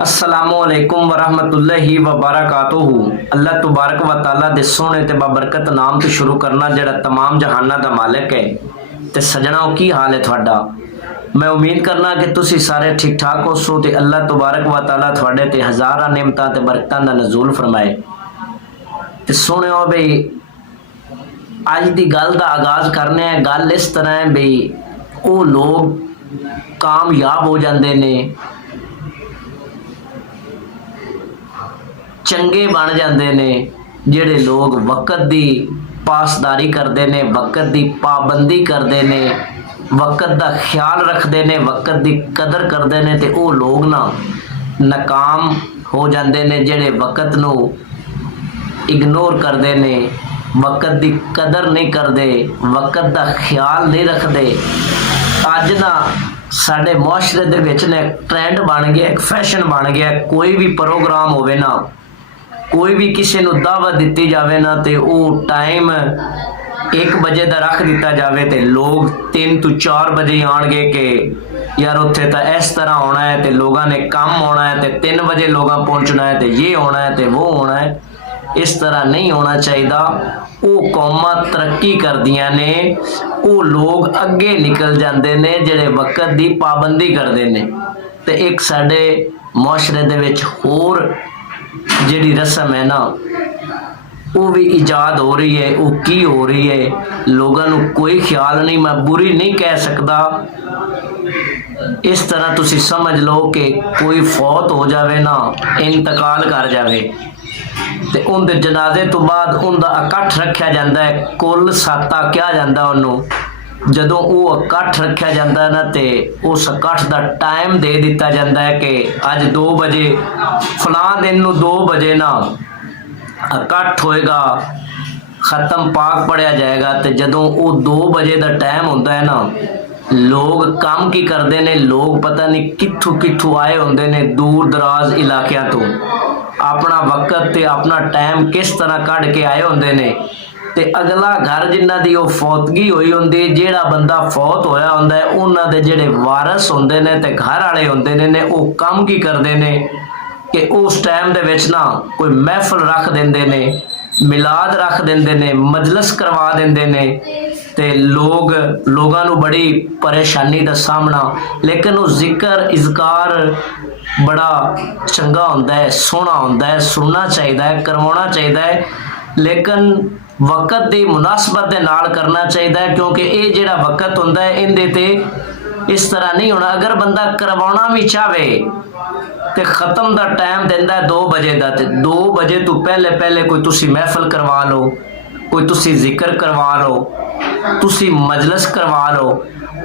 अस्सलामुअलैकुम वरहमतुल्लाहि वबरकातुहू। अल्लाह तबारक व तआला दे सोहणे ते बाबरकत नाम तो शुरू करना जिहड़ा तमाम जहाना दा मालिक है। ते सजणों की हाल है तुहाडा। मैं उम्मीद करना कि तुसी सारे ठीक ठाक हो सो ते अल्लाह तबारक व तआला तुहाडे ते हज़ारां नेमतां ते बरकतां दा नज़ूल फरमाए। ते सुणियो बई अज दी गल दा आगाज़ करने हैं। गल इस तरह है बई वो लोग कामयाब हो जाते ने, चंगे बन जाते ने जिहड़े लोग वक़्त दी पासदारी करते ने, वक़्त दी पाबंदी करते ने, वक़्त दा ख्याल रखते ने, वक़्त दी कदर करते ने। ते वो लोग ना नाकाम हो जाते ने जिहड़े वक़्त नू इग्नोर करते ने, वक़्त दी कदर नहीं करते, वक़्त दा ख्याल नहीं रखते। अज ना साडे मुआशरे दे विच ने ट्रेंड बन गया, एक फैशन बन गया। कोई भी प्रोग्राम होवे ना, कोई भी किसी नू दावत दी जाए ना, तो वो टाइम 1 बजे का रख दिता जाए तो लोग 3 तो 4 बजे आएंगे कि यार उत्थे तो इस तरह होना है, तो लोगों ने काम होना है, तो 3 बजे लोग पहुंचना है, तो ये होना है, तो वो होना है। इस तरह नहीं होना चाहिए। वो कौमां तरक्की करदियां ने, वो लोग अगे निकल जाते ने जिहड़े वक़्त की पाबंदी करते हैं। तो एक साडे मुआशरे दे विच होर जिहड़ी रस्म है ना, वो भी ईजाद हो रही है। वो की हो रही है, लोगों को कोई ख्याल नहीं। मैं बुरी नहीं कह सकता। इस तरह तुसी समझ लो कि कोई फौत हो जाए ना, इंतकाल कर जाए, तो उनके जनाजे तो बाद उनका इकट्ठ रखा जाता है। कुल साता कहा जाता उन्होंने। जदों वो इकट्ठ रखा जाता है ना, तो उस इकट्ठ का टाइम दे दिता जाता है कि अज 2 बजे फलां दिन नूं 2 बजे ना इकट्ठ होएगा, खत्म पाक पढ़िया जाएगा। तो जदों वो 2 बजे का टाइम होता है ना, लोग काम की करते हैं। लोग पता नहीं कित्थों कित्थों आए होंगे ने, दूर दराज इलाकों तो अपना वक़्त ते अपना टाइम किस तरह कढ़ के आए होंगे ने। ते अगला घर जिन्हां दी वो फौतगी हुई होंदी, जेड़ा बंदा फौत होया होंदा है, उन्हां दे जेड़े वारस होंदे ने ते घर वाले होंदे ने, वो काम की करते ने कि उस टाइम दे विच ना कोई महफिल रख देंदे ने, मिलाद रख देंदे ने, मजलिस करवा देंदे ने। ते लोगों को बड़ी परेशानी का सामना, लेकिन वो जिक्र इज़कार बड़ा चंगा होंदा है, सोहना होंदा है, सुनना चाहिए, करवाना चाहिए, लेकिन वक़्त की मुनासबत के नाल करना चाहिए। क्योंकि ये जिहड़ा वक़्त होंदा है, इहदे ते इस तरह नहीं होना। अगर बंदा करवाना भी चाहे तो खत्म का टाइम देंदा है 2 बजे का, तो 2 बजे तो पहले पहले कोई तुसी महफिल करवा लो, कोई तुसी जिक्र करवा लो, तुसी मजलिस करवा लो।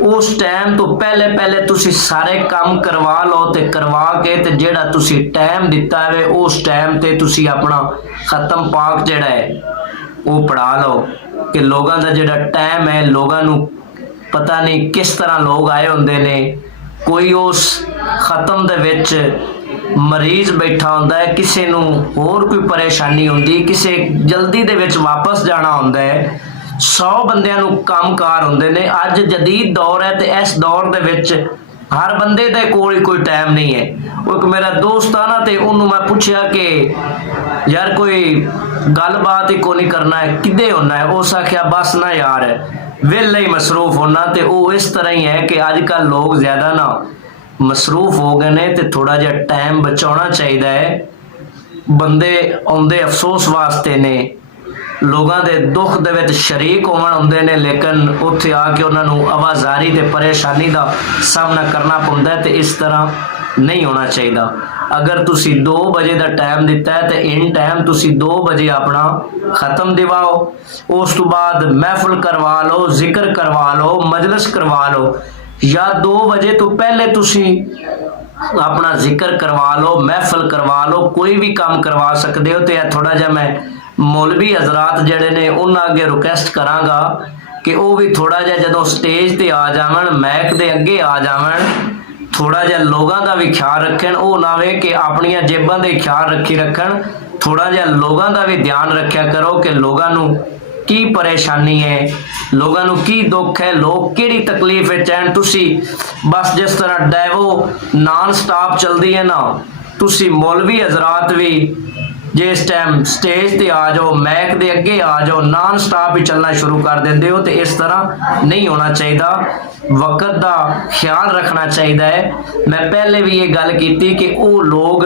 उस टाइम तो पहले पहले तुसी सारे काम करवा लो, ते करवा के ते जेड़ा तुसी टाइम दिता है उस टाइम ते तुसी अपना खत्म पाक जेड़ा है वो पढ़ा लो। कि लोगों का जेड़ा टाइम है, लोगों को पता नहीं किस तरह लोग आए होंगे ने। कोई उस खत्म दे विच मरीज बैठा होंदा है, किसी नूं होर कोई परेशानी होंदी, किसी जल्दी दे विच वापस जाना होंदा है। 100 बंदियां नूं कामकार होंदे ने। अज जदीद दौर है, तो इस दौर दे विच हर बंदे दे कोल ही कोई टाइम नहीं है। एक मेरा दोस्त आ ना, तो उन्होंने मैं पूछा कि यार कोई गलबात ही को नहीं करना है, किदे होना है? उस आख्या बस ना यार वेले ही मसरूफ होना। तो वो इस तरह ही है कि अजकल लोग ज्यादा ना मसरूफ हो गए ने, तो थोड़ा जिहा टाइम बचाना चाहिए। बंदे आउंदे अफसोस वास्ते ने, लोगों के दुख दे विच शरीक होवन आउंदे ने, लेकिन उत्थे आके उन्होंने आवाजारी ते परेशानी का सामना करना पौंदा है। तो इस तरह नहीं होना चाहिए। अगर तुसी 2 बजे का टाइम दिता है, तो इन टाइम तुसी 2 बजे अपना खत्म दिवाओ। उस तो बाद महफिल करवा लो, जिक्र करवा लो, मजलिस करवा लो, या 2 बजे तो पहले तुसी अपना जिक्र करवा लो, महफिल करवा लो, कोई भी काम करवा सकते हो। तो थोड़ा जा मैं मौलवी हजरात जड़े ने उन्होंने अगे रिक्वेस्ट करांगा कि वो भी थोड़ा जा जो स्टेज ते आ जावन, मैक दे अगे आ जावन, थोड़ा जा लोगों का भी ख्याल रखन। वो ना वे कि अपनिया जेबां दे ख्याल रखन, थोड़ा जा लोगों का भी ध्यान रखा करो कि लोगों की परेशानी है, लोगों ਨੂੰ की दुख है, लोग ਕਿਹੜੀ तकलीफ ਵਿੱਚ हैं। ਤੁਸੀਂ बस जिस तरह डेवो नॉन स्टॉप चलती है ना, ਤੁਸੀਂ मौलवी हजरात भी जिस टाइम स्टेज ते आ जाओ, मैक दे अगे आ जाओ, नॉन स्टॉप ही चलना शुरू कर देंगे हो। तो इस तरह नहीं होना चाहिए, वक्त का ख्याल रखना चाहिए है। मैं पहले भी ये गल की कि वो लोग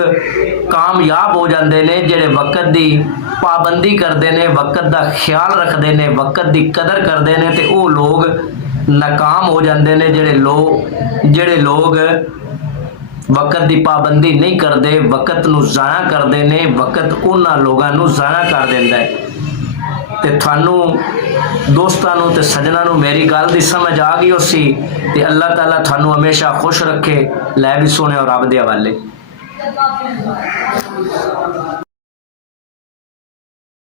कामयाब हो जाते हैं जेडे वक्त की पाबंदी करते हैं, वक्त का ख्याल रखते हैं, वक्त की कदर करते हैं, तो वो लोग नाकाम हो जाते हैं जेडे लोग वक्त की पाबंदी नहीं करते, वक्त नूं ज़ाया करते हैं, वक्त उन्हां लोगां नूं ज़ाया कर देंदा है। ते थानू दोस्तां नूं ते सज्जनां नूं मेरी गल दी समझ आ गई उसी, ते अल्लाह ताला थानू हमेशा खुश रखे। लै भी सुने और रब दे हवाले।